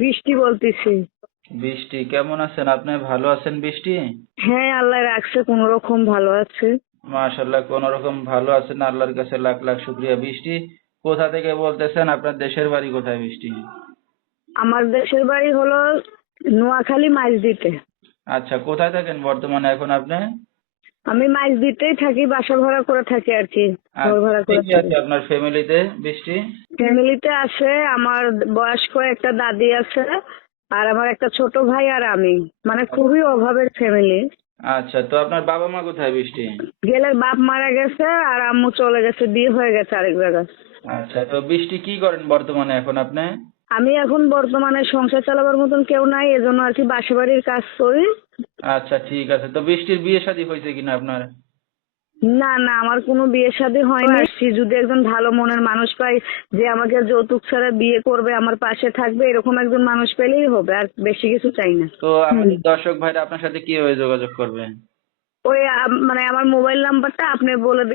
বৃষ্টি বলতেছি। বৃষ্টি, কেমন আছেন আপনি? ভালো আছেন বৃষ্টি? হ্যাঁ, আল্লাহ রাখছে, কোন রকম ভালো আছে। মাশাআল্লাহ, কোন রকম ভালো আছেন, আল্লাহর কাছে লাখ লাখ শুকরিয়া। বৃষ্টি, কোথা থেকে বলতেছেন? আপনার দেশের বাড়ি কোথায় বৃষ্টি? আমার দেশের বাড়ি হলো নোয়াখালী মাইজদিতে। আচ্ছা, কোথায় থাকেন বর্তমানে এখন আপনি? আমি মাইজদিতেই থাকি, বাসা ভাড়া করে থাকি আর কি, ঘর আচ্ছা, ভাড়া কে করে কে থাকি। আছে আপনার ফ্যামিলিতে বৃষ্টি? ফ্যামিলিতে আছে আমার বয়স্ক একটা দাদি আছে, আর আমার একটা ছোট ভাই আর আমি। মানে খুবই অভাবের ফ্যামিলি। আচ্ছা, তো আপনার বাবা মা কোথায় বৃষ্টি? গেলের বাপ মারা গেছে আর আম্মু চলে গেছে, বিয়ে হয়ে গেছে আরেক জায়গায়। আচ্ছা, তো বৃষ্টি কি করেন বর্তমানে এখন আপনি? আমি এখন বর্তমানে সংসার চালাবার মতন কেউ নাই, এজন্য আর কি বাসা বাড়ির কাজ করি। আচ্ছা, ঠিক আছে। তো বৃষ্টির বিয়ে শাদী হয়েছে কিনা আপনার? না না, আমার কোনো বিয়ে শাদী হয়নি। আসছি যদি একজন ভালো মনের মানুষ পাই, যে আমাকে যৌতুক ছাড়া বিয়ে করবে, আমার পাশে থাকবে, এরকম একজন মানুষ পেলেই হবে, আর বেশি কিছু চাই না। তো আমাদের দর্শক ভাইরা আপনার সাথে কিভাবে যোগাযোগ করবে? ওই মানে আমার মোবাইল নাম্বারটা আপনি বলে দিন।